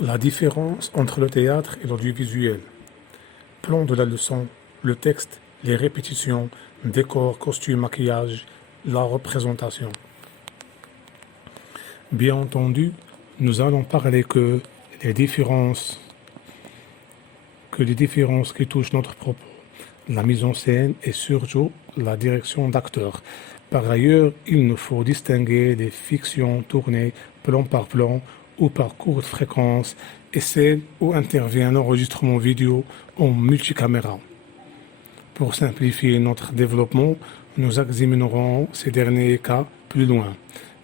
La différence entre le théâtre et l'audiovisuel. Plan de la leçon, le texte, les répétitions, décors, costumes, maquillage, la représentation. Bien entendu, nous allons parler les différences, que les différences qui touchent notre propos, la mise en scène et surtout la direction d'acteurs. Par ailleurs, il nous faut distinguer les fictions tournées plan par plan ou par courte fréquence et celles où intervient l'enregistrement vidéo en multicaméra. Pour simplifier notre développement, nous examinerons ces derniers cas plus loin.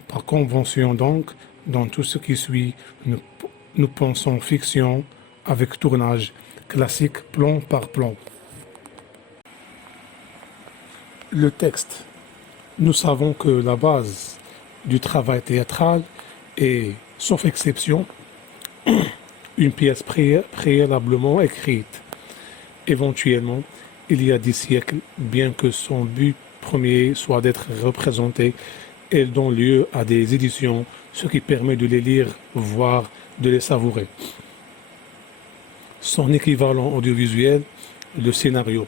Par convention donc, dans tout ce qui suit, nous pensons fiction avec tournage classique plan par plan. Le texte. Nous savons que la base du travail théâtral est, sauf exception, une pièce préalablement écrite. Éventuellement, il y a des siècles, bien que son but premier soit d'être représenté, elle donne lieu à des éditions, ce qui permet de les lire, voire de les savourer. Son équivalent audiovisuel, le scénario,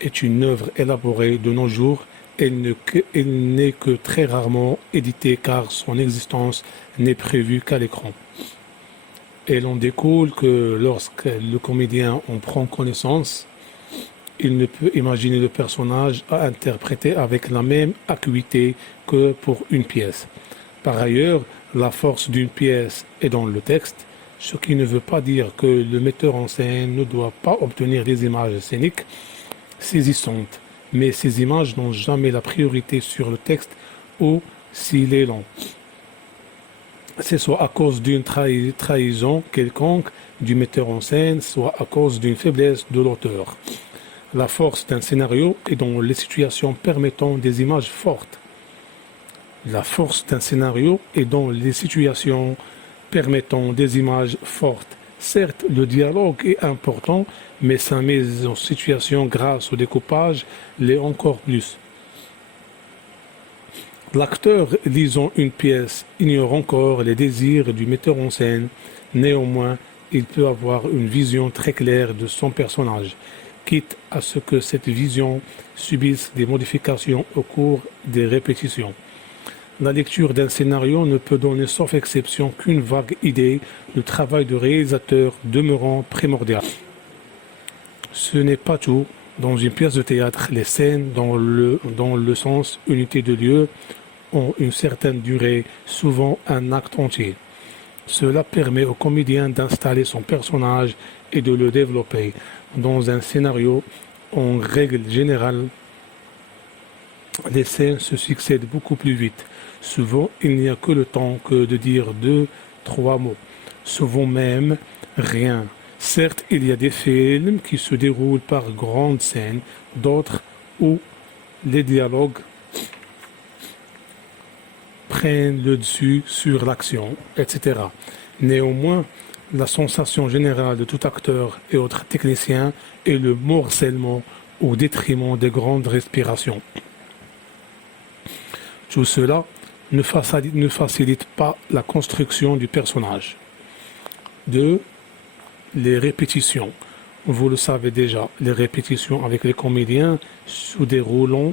est une œuvre élaborée de nos jours. Elle n'est que très rarement éditée car son existence n'est prévue qu'à l'écran. Elle en découle que lorsque le comédien en prend connaissance, il ne peut imaginer le personnage à interpréter avec la même acuité que pour une pièce. Par ailleurs, la force d'une pièce est dans le texte, ce qui ne veut pas dire que le metteur en scène ne doit pas obtenir des images scéniques saisissantes, mais ces images n'ont jamais la priorité sur le texte ou s'il est long. C'est soit à cause d'une trahison quelconque du metteur en scène, soit à cause d'une faiblesse de l'auteur. La force d'un scénario est dans les situations permettant des images fortes. La force d'un scénario est dans les situations permettant des images fortes. Certes, le dialogue est important, mais sa mise en situation grâce au découpage l'est encore plus. L'acteur lisant une pièce ignore encore les désirs du metteur en scène. Néanmoins, il peut avoir une vision très claire de son personnage, quitte à ce que cette vision subisse des modifications au cours des répétitions. La lecture d'un scénario ne peut donner sauf exception qu'une vague idée, le travail de réalisateur demeurant primordial. Ce n'est pas tout. Dans une pièce de théâtre, les scènes, dans le sens unité de lieu, ont une certaine durée, souvent un acte entier. Cela permet au comédien d'installer son personnage et de le développer. Dans un scénario, en règle générale, les scènes se succèdent beaucoup plus vite. Souvent, il n'y a que le temps que de dire 2-3 mots. Souvent même, rien. Certes, il y a des films qui se déroulent par grandes scènes, d'autres où les dialogues prennent le dessus sur l'action, etc. Néanmoins, la sensation générale de tout acteur et autres techniciens est le morcellement au détriment des grandes respirations. Tout cela ne facilite pas la construction du personnage. 2. Les répétitions. Vous le savez déjà, les répétitions avec les comédiens se déroulent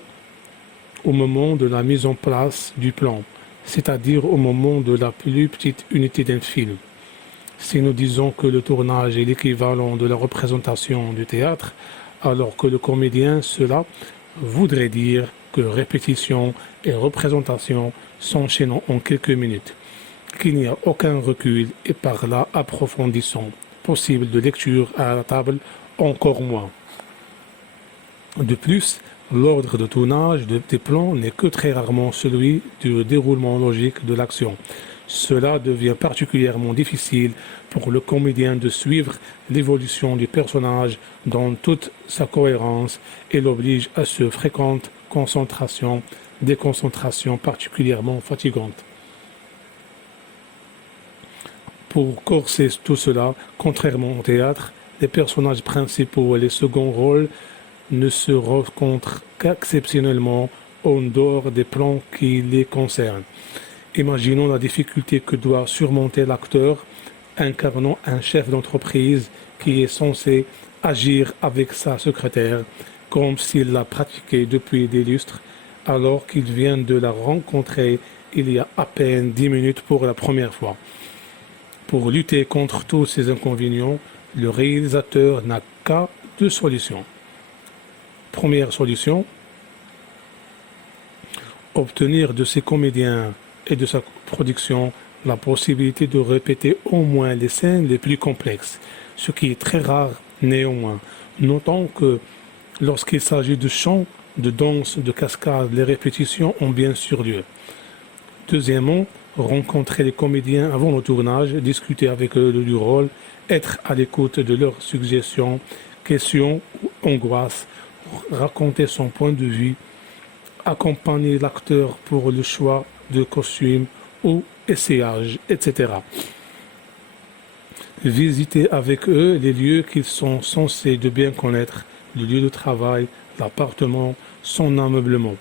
au moment de la mise en place du plan, c'est-à-dire au moment de la plus petite unité d'un film. Si nous disons que le tournage est l'équivalent de la représentation du théâtre, alors que le comédien, cela voudrait dire que répétition et représentation s'enchaînent en quelques minutes, qu'il n'y a aucun recul et par là approfondissant possible de lecture à la table, encore moins. De plus, l'ordre de tournage des plans n'est que très rarement celui du déroulement logique de l'action. Cela devient particulièrement difficile pour le comédien de suivre l'évolution du personnage dans toute sa cohérence et l'oblige à ce fréquentes concentrations, déconcentrations particulièrement fatigantes. Pour corser tout cela, contrairement au théâtre, les personnages principaux et les seconds rôles ne se rencontrent qu'exceptionnellement en dehors des plans qui les concernent. Imaginons la difficulté que doit surmonter l'acteur incarnant un chef d'entreprise qui est censé agir avec sa secrétaire comme s'il l'a pratiquée depuis des lustres, alors qu'il vient de la rencontrer il y a à peine 10 minutes pour la première fois. Pour lutter contre tous ces inconvénients, le réalisateur n'a qu'à deux solutions. Première solution, obtenir de ses comédiens et de sa production la possibilité de répéter au moins les scènes les plus complexes, ce qui est très rare néanmoins. Notons que lorsqu'il s'agit de chant, de danse, de cascade, les répétitions ont bien sûr lieu. Deuxièmement, rencontrer les comédiens avant le tournage, discuter avec eux du rôle, être à l'écoute de leurs suggestions, questions ou angoisses, raconter son point de vue, accompagner l'acteur pour le choix de costumes ou essayage, etc. Visiter avec eux les lieux qu'ils sont censés de bien connaître, le lieu de travail, l'appartement, son ameublement.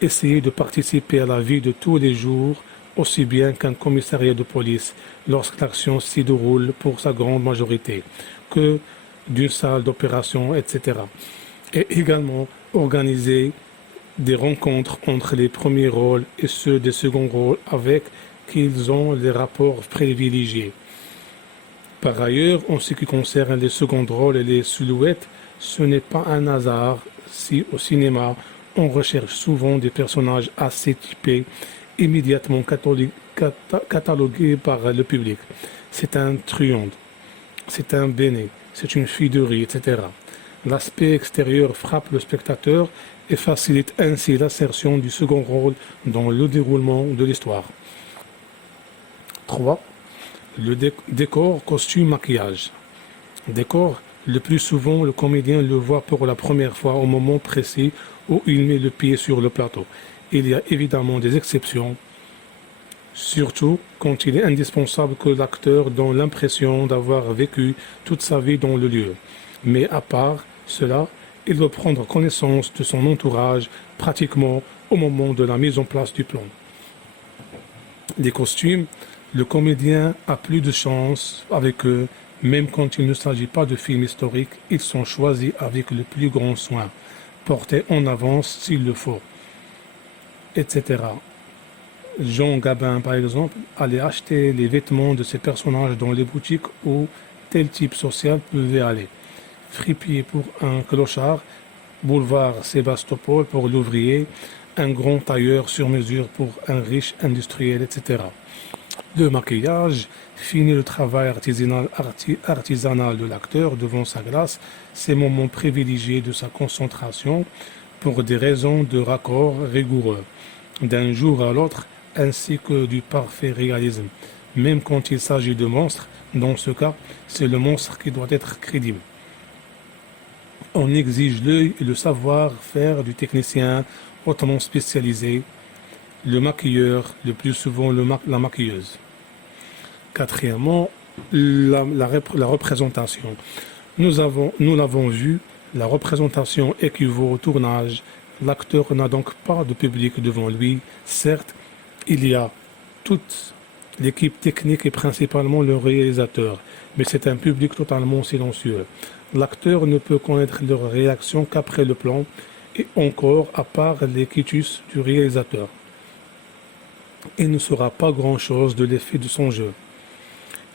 Essayer de participer à la vie de tous les jours, aussi bien qu'un commissariat de police, lorsque l'action s'y déroule pour sa grande majorité, que d'une salle d'opération, etc. Et également organiser des rencontres entre les premiers rôles et ceux des seconds rôles avec qui ils ont les rapports privilégiés. Par ailleurs, en ce qui concerne les seconds rôles et les silhouettes, ce n'est pas un hasard si au cinéma, on recherche souvent des personnages assez typés, immédiatement catalogués par le public. C'est un truand, c'est un béné, c'est une fille de riz, etc. L'aspect extérieur frappe le spectateur et facilite ainsi l'insertion du second rôle dans le déroulement de l'histoire. 3. Le décor, costume, maquillage. Décor, le plus souvent, le comédien le voit pour la première fois au moment précis où il met le pied sur le plateau. Il y a évidemment des exceptions, surtout quand il est indispensable que l'acteur donne l'impression d'avoir vécu toute sa vie dans le lieu. Mais à part cela, il doit prendre connaissance de son entourage pratiquement au moment de la mise en place du plan. Les costumes, le comédien a plus de chance avec eux, même quand il ne s'agit pas de films historiques, ils sont choisis avec le plus grand soin, portés en avance s'il le faut, etc. Jean Gabin, par exemple, allait acheter les vêtements de ses personnages dans les boutiques où tel type social pouvait aller. Fripier pour un clochard, boulevard Sébastopol pour l'ouvrier, un grand tailleur sur mesure pour un riche industriel, etc. Le maquillage, finit le travail artisanal de l'acteur devant sa glace, ces moments privilégiés de sa concentration pour des raisons de raccord rigoureux, d'un jour à l'autre, ainsi que du parfait réalisme. Même quand il s'agit de monstres, dans ce cas, c'est le monstre qui doit être crédible. On exige l'œil et le savoir-faire du technicien hautement spécialisé, le maquilleur, le plus souvent la maquilleuse. Quatrièmement, la représentation. Nous l'avons vu, la représentation équivaut au tournage. L'acteur n'a donc pas de public devant lui. Certes, il y a toute l'équipe technique et principalement le réalisateur, mais c'est un public totalement silencieux. L'acteur ne peut connaître leur réaction qu'après le plan, et encore à part les quitus du réalisateur. Il ne saura pas grand-chose de l'effet de son jeu.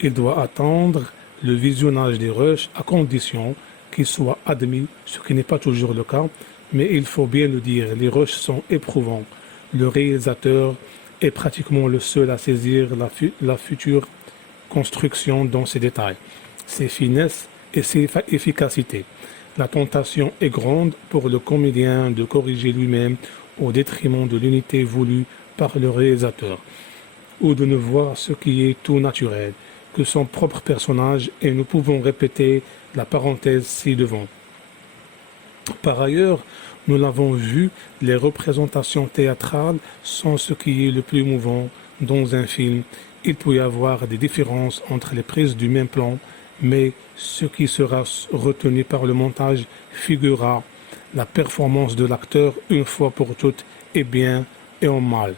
Il doit attendre le visionnage des rushs à condition qu'ils soient admis, ce qui n'est pas toujours le cas, mais il faut bien le dire, les rushs sont éprouvants. Le réalisateur est pratiquement le seul à saisir la future construction dans ses détails, ses finesses et ses efficacités. La tentation est grande pour le comédien de corriger lui-même au détriment de l'unité voulue par le réalisateur, ou de ne voir ce qui est tout naturel, que son propre personnage, et nous pouvons répéter la parenthèse ci-devant. Par ailleurs, nous l'avons vu, les représentations théâtrales sont ce qui est le plus mouvant dans un film. Il peut y avoir des différences entre les prises du même plan, mais ce qui sera retenu par le montage figurera la performance de l'acteur une fois pour toutes, et bien et en mal.